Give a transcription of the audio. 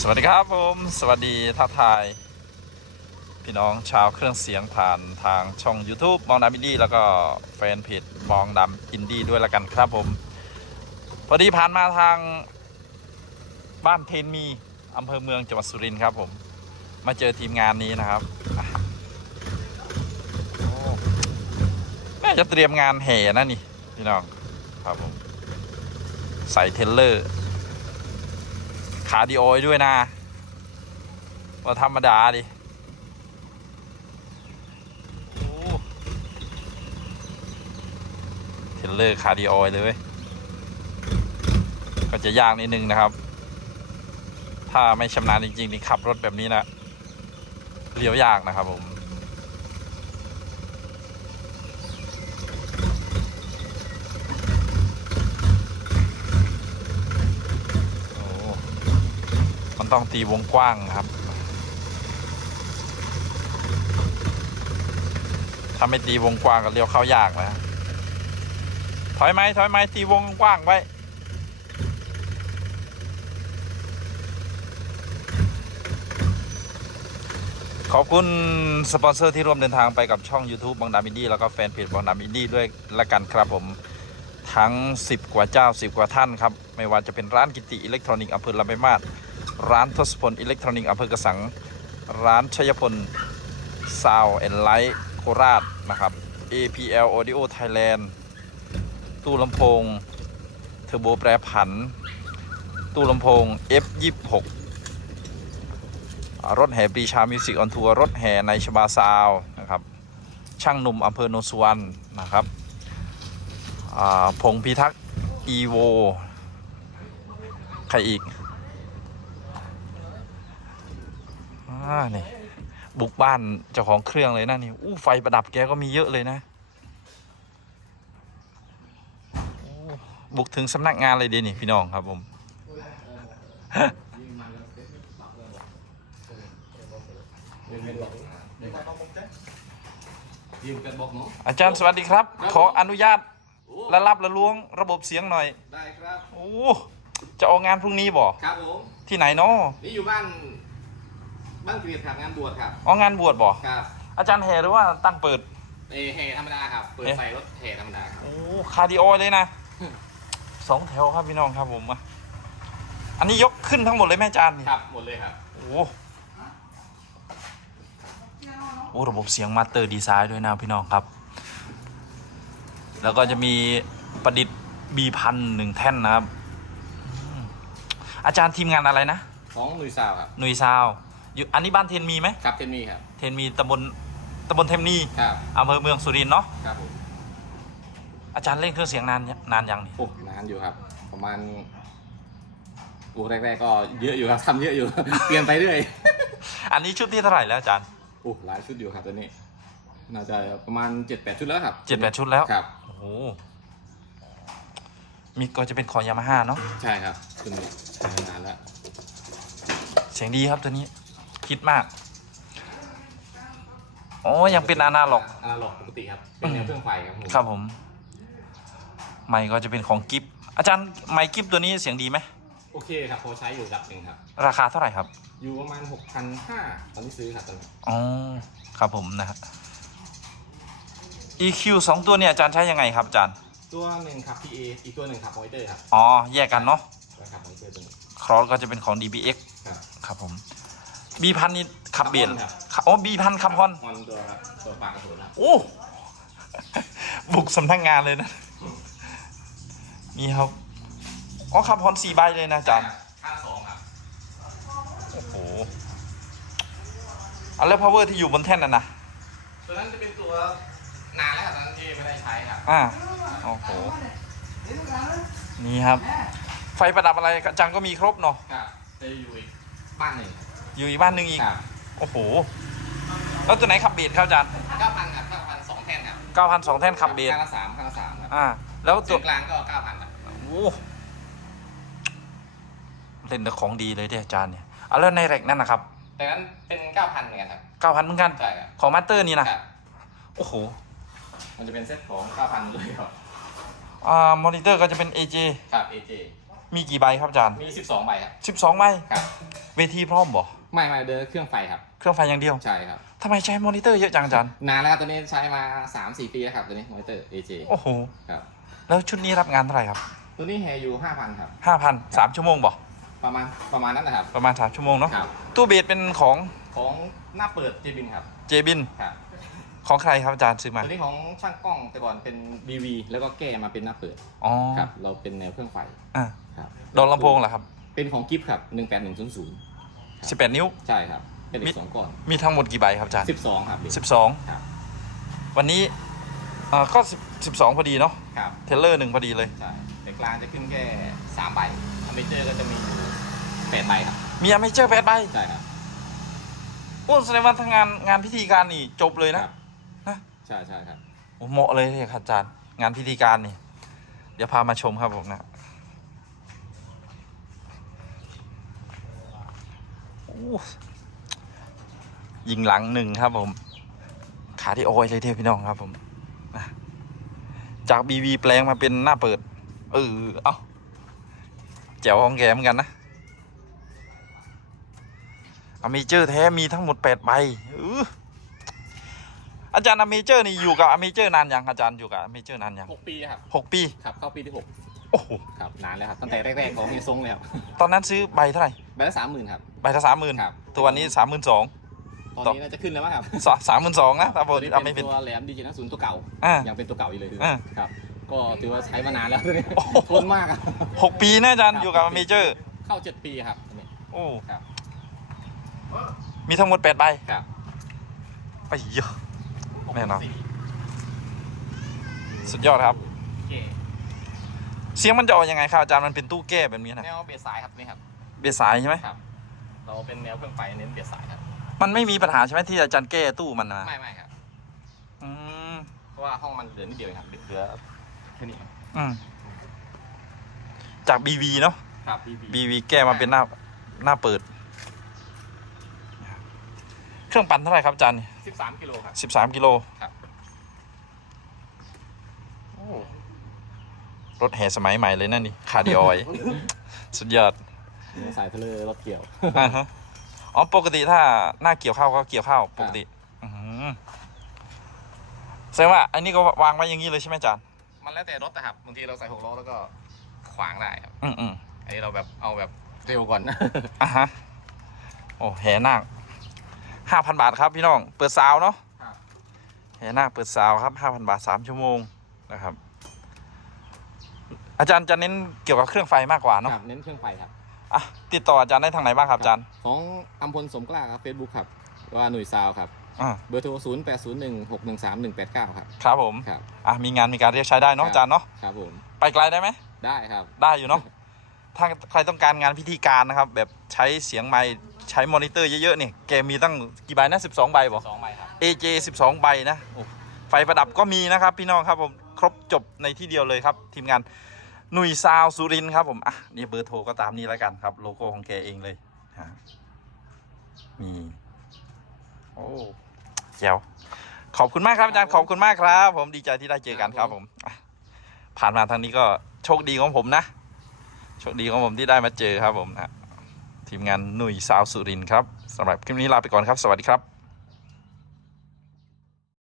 สวัสดีครับผม สวัสดีทักทาย พี่น้องชาวเครื่องเสียงผ่านทางช่อง YouTube มองดำอินดี้แล้วก็แฟนเพจมองดำอินดี้ด้วยละกันครับผม พอดีผ่านมาทางบ้านเทนมีอำเภอเมืองจังหวัดสุรินทร์ครับผม มาเจอทีมงานนี้นะครับอะโอ้น่าจะเตรียมงานแห่นะนี่ พี่น้องครับผม ใส่เทเลอร์ ขาดีโอยด้วยนะว่าธรรมดาดิเทรลเลอร์ขาดีโอยเลยเว้ยก็จะยากนิดนึงนะครับ ถ้าไม่ชำนาญจริงๆนี่ขับรถแบบนี้นะเลี้ยวยากนะครับผม โอ้ มันต้องตีวงกว้างครับ ถ้าไม่ตีวงกว้างก็เลี้ยวเข้ายากนะถอยไหมถอยไหมตีวงกว้างไว้ขอบคุณสปอนเซอร์ที่ร่วมเดินทางไปกับช่อง YouTube บางดามินดี้แล้วก็แฟนเพจบางดามินดี้ด้วยละกันครับผมทั้ง 10 กว่าเจ้า 10 กว่าท่านครับ ไม่ว่าจะเป็นร้านกิติอิเล็กทรอนิกส์อำเภอลำปางมาศ ร้านทศพลอิเล็กทรอนิกส์อำเภอกระสัง ร้านชัยพลซาวแอนไลท์โคราชนะครับ APL Audio Thailand ตู้ลำโพงเทอร์โบแปรผัน ตู้ลำโพง F26 รถแห่ปรีชามิวสิกออนทัวร์รถแห่ในชบาซาวนะครับ ช่างหนุ่มอำเภอโนสุวรรณนะครับพงพิทักษ์อีโว ใครอีกอ่า นี่บุกบ้านเจ้าของเครื่องเลยนะนี่อู้ไฟประดับแกก็มีเยอะเลยนะโอ้บุกถึงสำนักงานเลยเดียวนี่พี่น้องครับผมยืมกันบอกเนาะอาจารย์สวัสดีครับครับขออนุญาตโอ้ละลับละล้วงระบบเสียงหน่อย ได้ครับ โอ้ จะออกงานพรุ่งนี้บ่ครับผม ที่ไหนเนาะนี่อยู่บ้าน บ้านเกลียดครับงานบวชครับออกงานบวชบ่ครับอาจารย์แห่หรือว่าตั้งเปิดเอแห่ธรรมดาครับเปิดเอ๊ะไฟรถแห่ธรรมดาครับโอ้คาร์ดิโอเลยนะสองแถวครับพี่น้องครับผมอะอันนี้ยกขึ้นทั้งหมดเลยแม่อาจารย์นี่ครับหมดเลยครับโอ้โอ้ระบบเสียงมาสเตอร์ดีไซน์ด้วยนะพี่น้องครับ แล้วก็จะมีประดิษฐ์บีพันหนึ่งแท่นนะครับอืมอาจารย์ทีมงานอะไรนะ ของลุยซาวครับหนุยซาว อยู่อันนี้บ้านเทนมีไหมครับเทนมีครับเทนมีตำบลตำบลเทนมีครับอำเภอเมืองสุรินทร์เนาะครับผมอาจารย์เล่นเครื่องเสียงนานยังนานยังนี่โอ้นานอยู่ครับ ประมาณโอ้แรกๆก็เยอะอยู่ครับทำเยอะอยู่ เปลี่ยนไปเรื่อยอันนี้ชุดที่เท่าไหร่แล้วอาจารย์โอ้หลายชุดอยู่ครับตัวนี้น่าจะประมาณเจ็ดแปดชุดแล้วครับเจ็ดแปดชุดแล้วครับโอ้โหมีก็จะเป็นของยามาฮ่าเนาะใช่ครับตัวนี้ใช้มานานแล้วเสียงดีครับตัวนี้ คิดมากโอ้ยังเป็นอนาล็อก อนาล็อกปกติครับ เป็นแนวเครื่องไฟครับผมครับผมไมค์ก็จะเป็นของกิฟอาจารย์ไมค์กิฟตัวนี้เสียงดีไหมโอเคครับพอใช้อยู่ระดับหนึ่งครับ ราคาเท่าไหร่ครับ อยู่ประมาณ6,500ตอนที่ซื้อครับตอนนี้อ๋อครับผมนะฮะ EQ สองตัวเนี่ยอาจารย์ใช้ยังไงครับอาจารย์ ตัวหนึ่งครับ PA อีกตัวหนึ่งครับมอนิเตอร์ครับอ๋อแยกกันเนาะแล้วครับมอนิเตอร์ตัวนี้ครอสก็จะเป็นของ DBX ครับครับผม B พันนี่ขับเบนครับ ขับอ๋อ B พันขับฮอนมอนตัวตัวปากกระสุนครับโอ้ บุกสำนักงานเลยนะ นี่ครับ อ๋อขับฮอนสี่ใบเลยนะอาจารย์ค่าสองครับโอ้โหอันแล้ว power ที่อยู่บนแท่นน่ะนะ ตัวนั้นจะเป็นตัวนานแล้วครับตอนนั้นที่ไม่ได้ใช้ครับอ่า โอ้โห นี่ครับ ไฟประดับอะไรอาจารย์ก็มีครบเนาะ ครับจะอยู่อีกบ้านหนึ่ง อยู่อีกบ้านหนึ่งอีก ครับโอ้โห แล้วตัวไหนขับเบสครับอาจารย์เก้าพันครับเก้าพันสองแท่นครับเก้าพันสองแท่นขับเบสข้างละสามข้างละสามครับอ่า แล้วตัตัววกลางก็เก้าพันครับโอ้โหเล่นแต่ของดีเลยที่อาจารย์เนี่ยเอาแล้วในแร็กนั่นนะครับแต่นั้นเป็นเก้าพันเหมือนกันครับเก้าพันเหมือนกัน ใช่ครับของมาสเตอร์นี่นะครับโอ้โห มันจะเป็นเซ็ตของเก้าพันเลยครับอ่ามอนิเตอร์ก็จะเป็น AJ ครับ AJ มีกี่ใบครับอาจารย์มี12ใบครับสิบสองใบครับ เวทีพร้อมบ่ ไม่ไม่เดินเครื่องไฟครับ เครื่องไฟอย่างเดียวใช่ครับทำไมใช้มอนิเตอร์เยอะจังอาจารย์นานแล้วครับตัวนี้ใช้มา 3-4 ปีแล้วครับตัวนี้มอนิเตอร์ AJ โอ้โหครับแล้วชุดนี้รับงานเท่าไหร่ครับตัวนี้แฮอยู่5,000ครับห้าพันสามชั่วโมงบ่ประมาณประมาณนั้นนะครับ ประมาณสามชั่วโมงเนาะครับ ตู้เบสเป็นของของหน้าเปิดเจบินครับเจบินครับของใครครับอาจารย์ซื้อมาตัวนี้ของช่างกล้องแต่ก่อนเป็น BV แล้วก็แก้มาเป็นหน้าเปิดอ๋อครับเราเป็นแนวเครื่องไฟอะครับดอกลำโพงเหรอครับเป็นของกิฟครับ 18100 สิบแปดนิ้ว ใช่ครับ เป็นเหล็มิกสองก้อนมีทั้งหมดกี่ใบครับอาจารย์12ครับสิบสองครับวันนี้เอ่อก็สิบสิบสองพอดีเนาะครับเทเลอร์หนึ่งพอดีเลยใช่แต่กลางจะขึ้นแค่3ใบอเมเจอร์ก็จะมีอยู่8ใบครับ มีอเมเจอร์แปดใบใช่ครับโอ้แสดงว่าทางงานงานพิธีการนี่จบเลยคนะรับนะใช่ใช่ครับโอ้เหมาะเลยครับอาจารย์งานพิธีการนี่ เดี๋ยวพามาชมครับผมนะโอ้ ยิงหลังหนึ่งครับผมขาที่โอยเลยเทียวพี่น้องครับผมนะจากบีบีแปลงมาเป็นหน้าเปิด เออ เอาแจ๋วของแกเหมือนกันนะอเมเจอร์แท้มีทั้งหมดแปดใบเอออาจารย์อเมเจอร์นี่อยู่กับอเมเจอร์นานยังอาจารย์อยู่กับอเมเจอร์นานยัง6ปีครับหกปี ครับ เข้าปีที่โอ้โห6ครับนานแล้วครับตั้งแต่แรกๆของมีทรงเลยครับตอนนั้นซื้อใบเท่าไหร่ใบละสามหมื่นครับ ใบละสามหมื่นครับ ตัววันนี้สามหมื่นสองตอนนี้น่าจะขึ้นแล้วมั้งครับสามหมื่นสองนะถ้าบตัวรินี้เอาไม่เป็เป็นนตัวแหลมดิจิทัลศูนย์ตัวเก่าอ่ายังเป็นตัวเก่าอยู่เลยอ่าครับก็ถือว่าใช้มานานแล้วตัวนี้โอ้โหทนมากครับหกปีนะอาจารย์ครับอยู่กับอเมเจอร์ เข้า7ปีครับตัวนี้โอ้ครับ มีทั้งหมดแปดใบครับไปเยอะแน่นอนสุดยอดครับโอ เคเสียงมันจะออกยังไงครับอาจารย์มันเป็นตู้แก้แบบนี้นะแนวเบียดสายครับนี่ครับเบียดสายใช่ไหมครับ เราเป็นแนวเครื่องไฟเน้นเบียดสายครับ มันไม่มีปัญหาใช่ไหมที่อาจารย์แก้ตู้มันมาไม่ไม่ครับอืมเพราะว่าห้องมันเหลือนิดเดียวเองครับเหลือแค่นี้อืมจากบีวีเนาะครับ BB บีวีแก้มาเป็นหน้าหน้าเปิด เครื่องปั่นเท่าไหร่ครับอาจารย์13กิโลครับสิบสามกิโลครับ โอ้ รถแห่สมัยใหม่เลยนั่นนี่คาร์ดิออย สุดยอดสายเทเลอร์รถเกี่ยวอ่าฮะอ๋อปกติถ้าหน้าเกี่ยวข้าวก็เกี่ยวข้าวปกติอือหือแสดงว่า อันนี้ก็วางไว้อย่างนี้เลยใช่ไหมอาจารย์มันแล้วแต่รถนะครับบางทีเราใส่หกล้อแล้วก็ขวางได้ครับ อืมอืมอันนี้เราแบบเอาแบบเร็วก่อน อะฮะโอ้แห่นาคห้าพันบาทครับพี่น้อง เปิดซาวเนาะครับ แห่นาคเปิดซาวครับห้าพันบาทสามชั่วโมงนะครับ อาจารย์จะเน้นเกี่ยวกับเครื่องไฟมากกว่าเนาะครับเน้นเครื่องไฟครับอะติดต่ออาจารย์ได้ทางไหนบ้างครับอาจารย์ ของอัมพลสมกล้าครับเฟซบุ๊กครับว่าหน่วยซาวครับอ่าเบอร์โทร0 8 0 1 6 1 3 1 8 9ครับครับผมครับอะมีงานมีการเรียกใช้ได้เนาะครับอาจารย์เนาะครับผมไปไกลได้ไหมได้ครับ ได้อยู่เนาะถ้าใครต้องการงานพิธีการนะครับ แบบใช้เสียงไมค์ใช้มอนิเตอร์เยอะๆเนี่ยแกมีตั้งกี่ใบนะ 12 ใบบอกสองใบครับ AJ 12 ใบนะโอ้ไฟประดับก็มีนะครับ พี่น้องครับผมครบจบในที่เดียวเลยครับ ทีมงาน หนุ่ยซาวสุรินครับผม อะ นี่เบอร์โทรก็ตามนี้แล้วกันครับ โลโก้ของแกเองเลยฮะมีโอ้แจ๋วขอบคุณมากครับอาจารย์ขอบคุณมากครับ ผมดีใจที่ได้เจอกันครับผมผ่านมาทางนี้ก็โชคดีของผมนะ โชคดีของผมที่ได้มาเจอครับผมนะทีมงานหนุ่ยซาวสุรินครับสำหรับคลิปนี้ลาไปก่อนครับ สวัสดีครับ